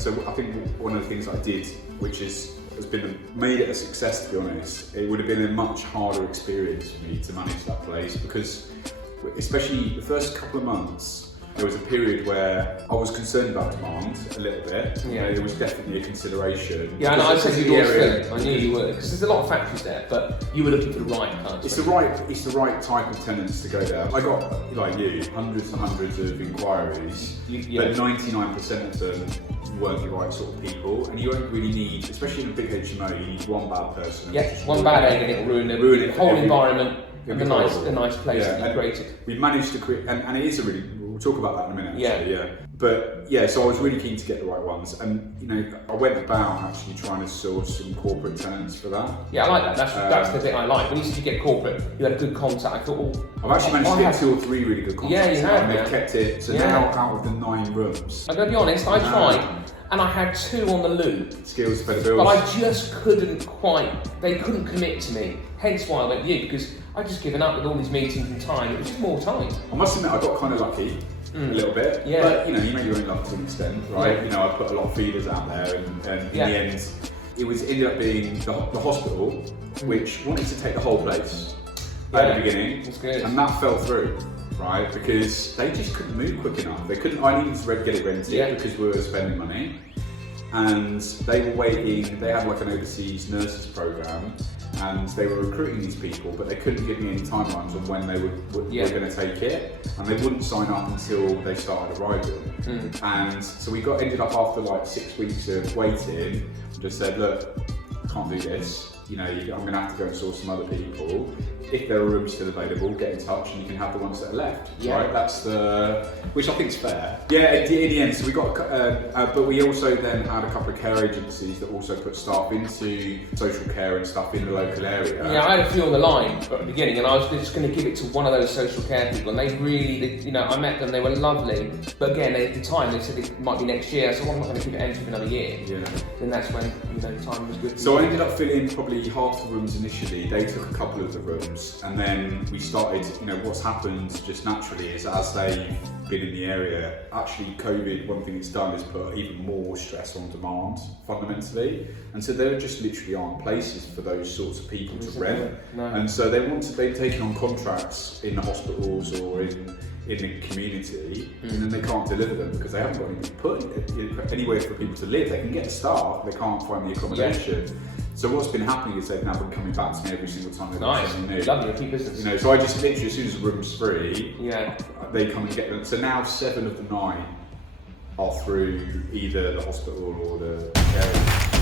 so I think one of the things I did, which has made it a success, to be honest, it would have been a much harder experience for me to manage that place, because especially the first couple of months, there was a period where I was concerned about demand a little bit. Yeah. It was definitely a consideration. Yeah, and I said you yours too. I knew you were, because there's a lot of factories there, but you were looking for the right kind. It's the right type of tenants to go there. I got, like you, hundreds and hundreds of inquiries, but 99% of them weren't the right sort of people, and you don't really need, especially in a big HMO, you need one bad person. Yeah, one bad egg and it'll ruin the whole environment and the nice place that you created. We managed to create, and it is a really, we'll talk about that in a minute actually, yeah. But yeah, so I was really keen to get the right ones, and you know, I went about actually trying to source some corporate tenants for that. Yeah, I like that. That's the bit I like. When you said you get corporate, you had a good contact. I thought, I've actually managed to get 2 or 3 really good contacts. Yeah, you have. And they've kept it. So now out of the 9 rooms. I'm gonna be honest. I tried, and I had 2 on the loop. Skills pay the bills. But I just couldn't quite. They couldn't commit to me. Hence why I went you, because I'd just given up with all these meetings and time. It was just more time. I must admit, I got kind of lucky. A little bit, but you know, you make your own luck to an extent, right? Yeah. You know, I put a lot of feeders out there, and in the end, ended up being the hospital, which wanted to take the whole place at the beginning, that's good. And that fell through, right? Because they just couldn't move quick enough. They couldn't. I needed to get it rented because we were spending money, and they were waiting. They had like an overseas nurses program. And they were recruiting these people, but they couldn't give me any timelines on when they were going to take it, and they wouldn't sign up until they started arriving. And so we ended up after like 6 weeks of waiting, just said, look, I can't do this. You know, I'm going to have to go and source some other people. If there are rooms still available, get in touch and you can have the ones that are left. Right? That's which I think is fair. Yeah, in the end, so we got, but we also then had a couple of care agencies that also put staff into social care and stuff in the local area. Yeah, I had a few on the line at the beginning, and I was just going to give it to one of those social care people, and they really, you know, I met them, they were lovely, but again, at the time, they said it might be next year, so I'm not going to keep it empty for another year. Yeah. Then that's when, you know, time was good. So I ended up filling probably half the rooms initially. They took a couple of the rooms, and then we started, you know, what's happened just naturally is as they've been in the area, actually COVID, one thing it's done is put even more stress on demand fundamentally, and so there just literally aren't places for those sorts of people to rent. No. And so they've taken on contracts in the hospitals or in the community, and then they can't deliver them because they haven't got anywhere for people to live. They can get staff, they can't find the accommodation. So what's been happening is they've now been coming back to me every single time they've got something new. Lovely, repeat business. You know, so I just literally, as soon as the room's free, they come and get them. So now 7 of the 9 are through either the hospital or the care.